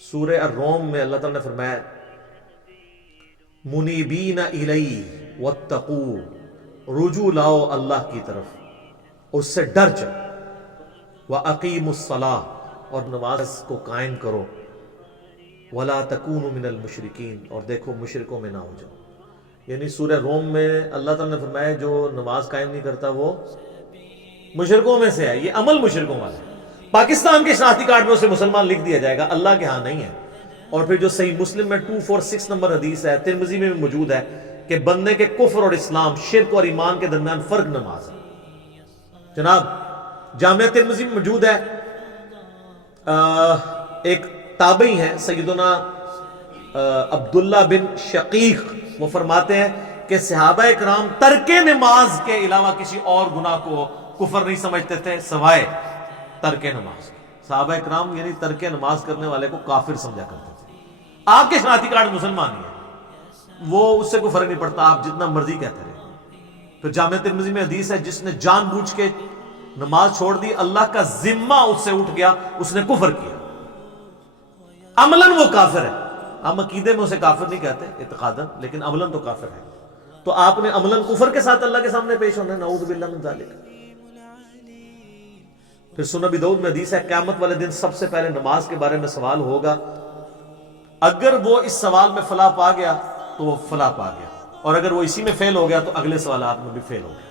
سورہ الروم میں اللہ تعالیٰ نے فرمایا منیبین الیہ واتقو، رجوع لاؤ اللہ کی طرف، اس سے ڈر جاؤ، وَأَقِيمُوا الصَّلَاةَ، اور نماز کو قائم کرو، وَلَا تَكُونُوا مِنَ الْمُشْرِكِينَ، اور دیکھو مشرکوں میں نہ ہو جاؤ۔ یعنی سورہ روم میں اللہ تعالیٰ نے فرمایا جو نماز قائم نہیں کرتا وہ مشرکوں میں سے ہے، یہ عمل مشرکوں والا ہے۔ پاکستان کے شناختی کارڈ میں اسے مسلمان لکھ دیا جائے گا، اللہ کے ہاں نہیں ہے۔ اور پھر جو صحیح مسلم میں 246 نمبر حدیث ہے، ترمذی میں بھی موجود ہے کہ بندے کے کفر اور اسلام، شرک اور ایمان کے درمیان فرق نماز ہے۔ جناب جامعہ ترمذی میں موجود ہے، ایک تابعی ہیں سیدنا عبداللہ بن شقیق، وہ فرماتے ہیں کہ صحابہ اکرام ترک نماز کے علاوہ کسی اور گناہ کو کفر نہیں سمجھتے تھے سوائے ترک نماز۔ صحابہ اکرام یعنی ترک نماز کرنے والے کو کافر سمجھا کرتے تھے۔ آپ کے شناختی کارڈ مسلمان ہی ہے، وہ اس سے کوئی فرق نہیں پڑتا، آپ جتنا مرضی کہتے رہے۔ تو جامعہ ترمذی میں حدیث ہے جس نے جان بوجھ کے نماز چھوڑ دی، اللہ کا ذمہ اس سے اٹھ گیا، اس نے کفر کیا۔ عملاً وہ کافر ہے، ہم عقیدے میں اسے کافر نہیں کہتے اعتقاداً، لیکن عملاً تو کافر ہے۔ تو آپ نے عملاً کفر کے ساتھ اللہ کے سامنے پیش ہونا ہے، نعوذ باللہ من ذالک۔ پھر سنن ابی داؤد میں حدیث ہے قیامت والے دن سب سے پہلے نماز کے بارے میں سوال ہوگا، اگر وہ اس سوال میں فلاح پا گیا تو وہ فلاح پا گیا، اور اگر وہ اسی میں فیل ہو گیا تو اگلے سوالات میں بھی فیل ہو گیا۔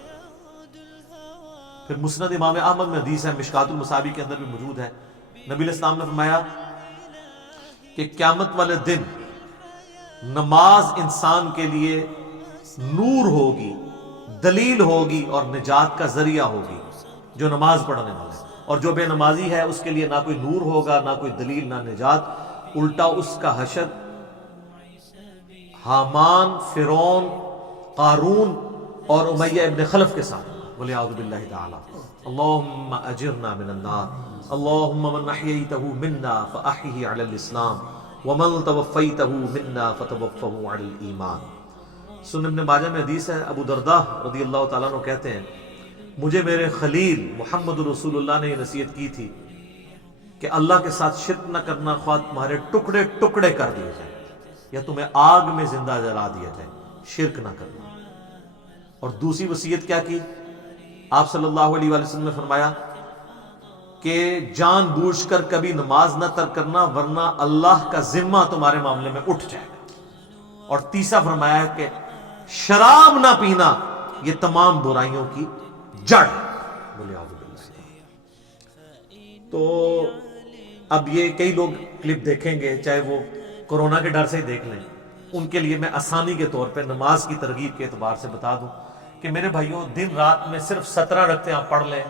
پھر مسند امام احمد میں حدیث ہے، مشکات المصابیح کے اندر بھی موجود ہے، نبی علیہ السلام نے فرمایا کہ قیامت والے دن نماز انسان کے لیے نور ہوگی، دلیل ہوگی اور نجات کا ذریعہ ہوگی، جو نماز پڑھنے والا ہے۔ اور جو بے نمازی ہے اس کے لیے نہ کوئی نور ہوگا، نہ کوئی دلیل، نہ نجات، الٹا اس کا حشر حامان، فرعون، قارون اور امیہ ابن خلف کے ساتھ، وَلِعَوْذُ بِاللَّهِ تَعَالَى اللہم اجرنا من النار، اللہم من احییتہ منا فاحیہ علی الاسلام ومن توفیتہ منا فتوفہ علی الایمان۔ سنن ابن ماجہ میں حدیث ہے، ابو درداء رضی اللہ تعالیٰ عنہ کہتے ہیں مجھے میرے خلیل محمد رسول اللہ نے یہ نصیحت کی تھی کہ اللہ کے ساتھ شرک نہ کرنا، خواہ تمہارے ٹکڑے ٹکڑے کر دیے جائیں یا تمہیں آگ میں زندہ جلا دیا جائے، شرک نہ کرنا۔ اور دوسری وصیت کیا کی؟ آپ صلی اللہ علیہ وآلہ وسلم نے فرمایا کہ جان بوجھ کر کبھی نماز نہ ترک کرنا ورنہ اللہ کا ذمہ تمہارے معاملے میں اٹھ جائے گا۔ اور تیسرا فرمایا کہ شراب نہ پینا یہ تمام برائیوں کی جڑ۔ بولے اعوذ باللہ۔ تو اب یہ کئی لوگ کلپ دیکھیں گے، چاہے وہ کورونا کے ڈر سے ہی دیکھ لیں، ان کے لیے میں آسانی کے طور پہ نماز کی ترغیب کے اعتبار سے بتا دوں کہ میرے بھائیوں دن رات میں صرف 17 رکعتیں آپ پڑھ لیں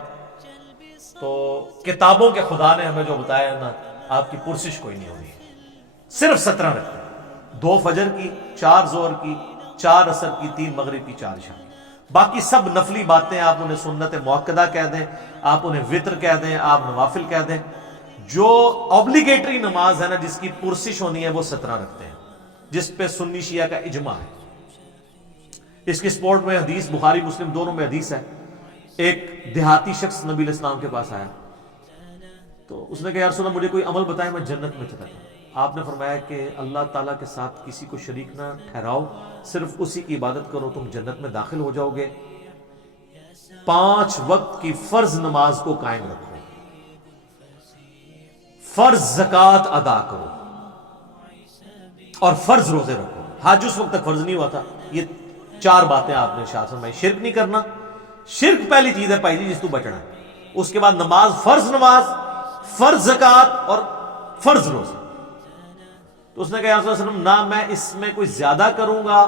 تو کتابوں کے خدا نے ہمیں جو بتایا ہے نا، آپ کی پرسش کوئی نہیں ہوگی۔ صرف 17 رکعتیں، 2 فجر کی، 4 ظہر کی، 4 عصر کی، 3 مغرب کی، 4 عشاء کی۔ باقی سب نفلی باتیں آپ انہیں سنت مؤکدہ کہہ دیں، آپ انہیں وطر کہہ دیں، آپ نوافل کہہ دیں۔ جو اوبلیگیٹری نماز ہے نا، جس کی پرسش ہونی ہے، وہ 17 رکھتے ہیں، جس پہ سنی شیعہ کا اجماع ہے۔ اس کی سپورٹ میں حدیث بخاری مسلم دونوں میں حدیث ہے، ایک دیہاتی شخص نبی علیہ السلام کے پاس آیا تو اس نے کہا یا رسول اللہ مجھے کوئی عمل بتائے میں جنت میں چلا جاؤں۔ آپ نے فرمایا کہ اللہ تعالیٰ کے ساتھ کسی کو شریک نہ ٹھہراؤ، صرف اسی کی عبادت کرو، تم جنت میں داخل ہو جاؤ گے۔ 5 وقت کی فرض نماز کو قائم رکھو، فرض زکوٰۃ ادا کرو اور فرض روزے رکھو۔ حج اس وقت تک فرض نہیں ہوا تھا۔ یہ 4 باتیں آپ نے ارشاد فرمائی۔ شرک نہیں کرنا، شرک پہلی چیز ہے پائی جی جس تو بچنا ہے۔ اس کے بعد نماز، فرض نماز، فرض زکوٰۃ اور فرض روزے۔ تو اس نے کہا یا رسول اللہ صلی اللہ علیہ وسلم نہ میں اس میں کوئی زیادہ کروں گا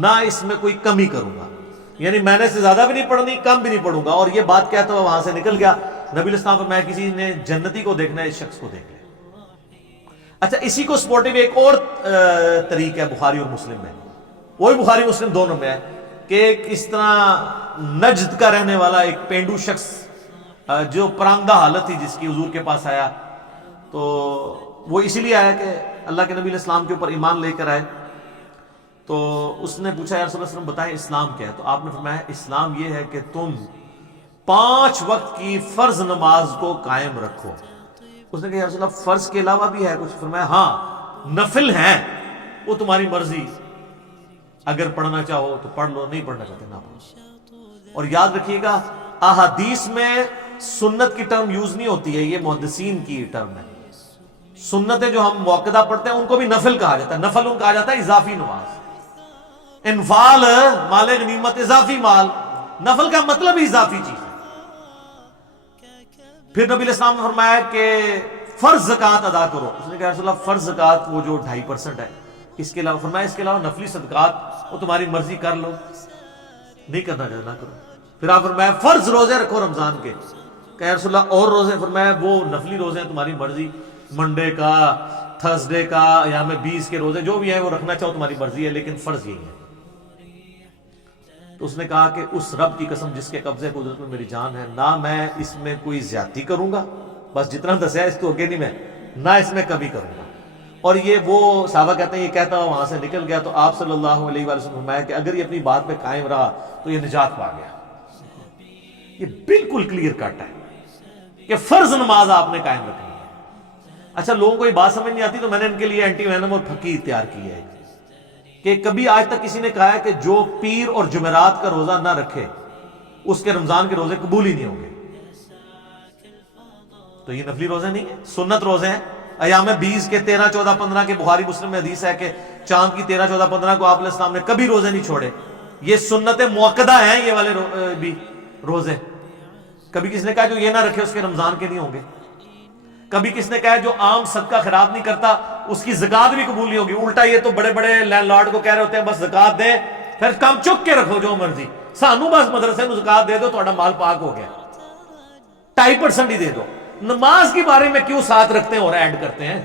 نہ اس میں کوئی کمی کروں گا، یعنی میں نے سے زیادہ بھی نہیں پڑھنی، کم بھی نہیں پڑھوں گا۔ اور یہ بات کہتا ہوا وہاں سے نکل گیا۔ نبی علیہ السلام فرمایا کسی نے جنتی کو دیکھنا ہے، اس شخص کو دیکھ لے۔ اچھا اسی کو سپورٹیو ایک اور طریق ہے بخاری اور مسلم میں، وہی بخاری مسلم دونوں میں ہے کہ ایک اس طرح نجد کا رہنے والا ایک پینڈو شخص جو پراندہ حالت تھی جس کی حضور کے پاس آیا، تو وہ اسی لیے آیا کہ اللہ کے نبی علیہ السلام کے اوپر ایمان لے کر آئے۔ تو اس نے پوچھا یا رسول اللہ صلی اللہ علیہ وسلم بتائیں اسلام کیا ہے؟ تو آپ نے فرمایا اسلام یہ ہے کہ تم 5 وقت کی فرض نماز کو قائم رکھو، اس نے کہا یا رسول اللہ فرض کے علاوہ بھی ہے کچھ؟ فرمایا ہاں نفل ہیں، وہ تمہاری مرضی، اگر پڑھنا چاہو تو پڑھ لو، نہیں پڑھنا چاہتے نہ پڑھو۔ اور یاد رکھیے گا احادیث میں سنت کی ٹرم یوز نہیں ہوتی ہے، یہ محدثین کی ٹرم ہے۔ سنتیں جو ہم موقدہ پڑھتے ہیں ان کو بھی نفل کہا جاتا ہے، نفل ان کہا جاتا ہے اضافی نماز، انفال مال غنیمت اضافی مال، نفل کا مطلب ہی اضافی چیز ہے۔ پھر نبی علیہ السلام نے فرمایا کہ فرض زکوٰۃ ادا کرو۔ اس نے کہا رسول اللہ فرض زکوٰۃ وہ جو 2.5% ہے، اس کے علاوہ فرمایا اس کے علاوہ نفلی صدقات وہ تمہاری مرضی کر لو، نہیں کرنا چاہنا کرو۔ پھر آپ فرمایا فرض روزے رکھو رمضان کے، کہ رسول اللہ اور روزے؟ فرمایا وہ نفلی روزے ہیں تمہاری مرضی، منڈے کا، تھرسڈے کا، ایام 20 کے روزے جو بھی ہیں وہ رکھنا چاہو تمہاری مرضی ہے، لیکن فرض یہی ہے۔ تو اس نے کہا کہ اس رب کی قسم جس کے قبضے قدرت میں میری جان ہے، نہ میں اس میں کوئی زیادتی کروں گا، بس جتنا دسیا اس تو آگے نہیں میں، نہ اس میں کمی کروں گا۔ اور یہ وہ صحابہ کہتے ہیں یہ کہتا ہوا وہاں سے نکل گیا، تو آپ صلی اللہ علیہ وآلہ وسلم نے فرمایا کہ اگر یہ اپنی بات پہ قائم رہا تو یہ نجات پا گیا۔ یہ بالکل کلیئر کٹ ہے کہ فرض نماز آپ نے قائم رکھنی ہے۔ اچھا لوگوں کو یہ بات سمجھ نہیں آتی، تو میں نے ان کے لیے اینٹی وینم اور پھکی تیار کی ہے کہ کبھی آج تک کسی نے کہا ہے کہ جو پیر اور جمعرات کا روزہ نہ رکھے اس کے رمضان کے روزے قبول ہی نہیں ہوں گے۔ تو یہ نفلی روزے نہیں ہیں، سنت روزے ہیں۔ ایام 20 کے 13 14 15 کے بخاری مسلم میں حدیث ہے کہ چاند کی 13 14 15 کو آپ علیہ السلام نے کبھی روزے نہیں چھوڑے۔ یہ سنت موقدہ ہیں یہ والے بھی روزے۔ کبھی کس نے کہا جو یہ نہ رکھے اس کے رمضان کے نہیں ہوں گے۔ کبھی کس نے کہا جو عام صدقہ خیرات نہیں کرتا اس کی زکات بھی قبول نہیں ہوگی۔ الٹا یہ تو بڑے بڑے لینڈ لارڈ کو کہہ رہے ہوتے ہیں بس زکات دے، پھر کام چک کے رکھو جو مرضی، سانو بس مدرسے میں زکات دے دو تہاڈا مال پاک ہو گیا، 2.5% ہی دے دو۔ نماز کے بارے میں کیوں ساتھ رکھتے ہیں اور ایڈ کرتے ہیں؟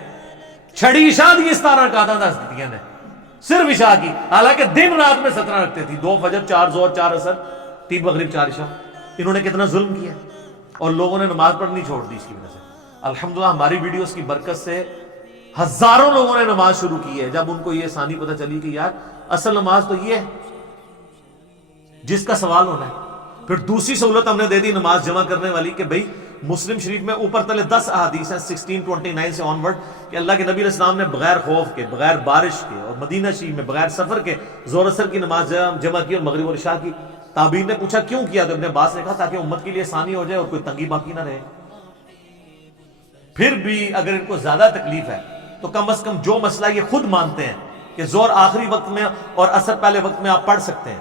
چھڑی عشاء دی 17 رکعتاں دس دتیاں نے صرف عشاء کی، حالانکہ دن رات میں 17 رکھتے تھی، 2 فجر 4 ظہر 4 عصر 3 مغرب 4 عشاء۔ انہوں نے کتنا ظلم کیا اور لوگوں نے نماز پڑھنی چھوڑ دی اس کی وجہ سے۔ الحمدللہ ہماری ویڈیوز کی برکت سے ہزاروں لوگوں نے نماز شروع کی ہے جب ان کو یہ آسانی پتہ چلی کہ یار اصل نماز تو یہ ہے جس کا سوال ہونا ہے۔ پھر دوسری سہولت ہم نے دے دی نماز جمع کرنے والی کہ بھئی مسلم شریف میں اوپر تلے 10 احادیث ہیں 1629 سے آن ورڈ کہ اللہ کے نبی علیہ السلام نے بغیر خوف کے، بغیر بارش کے اور مدینہ شریف میں بغیر سفر کے ظہر اثر کی نماز جمع کی اور مغرب اور عشاء کی۔ تابعین نے پوچھا کیوں کیا؟ تو ابن عباس نے کہا تاکہ امت کے لیے آسانی ہو جائے اور کوئی تنگی باقی نہ رہے۔ پھر بھی اگر ان کو زیادہ تکلیف ہے تو کم از کم جو مسئلہ یہ خود مانتے ہیں کہ ظہر آخری وقت میں اور عصر پہلے وقت میں آپ پڑھ سکتے ہیں،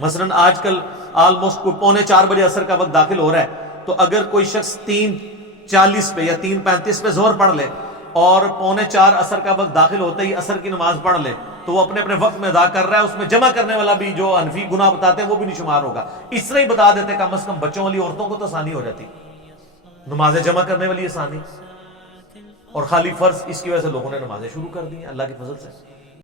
مثلا آج کل آلموسٹ 3:45 بجے عصر کا وقت داخل ہو رہا ہے، تو اگر کوئی شخص 3:40 پہ یا 3:35 پہ ظہر پڑھ لے اور 3:45 عصر کا وقت داخل ہوتے ہی عصر کی نماز پڑھ لے تو وہ اپنے اپنے وقت میں ادا کر رہا ہے، اس میں جمع کرنے والا بھی جو حنفی گناہ بتاتے ہیں وہ بھی نہیں شمار ہوگا۔ اس طرح ہی بتا دیتے کم از کم بچوں والی عورتوں کو تو آسانی ہو جاتی، نمازیں جمع کرنے والی آسانی، اور خالی فرض اس کی وجہ سے لوگوں نے نمازیں شروع کر دی ہیں اللہ کے فضل سے۔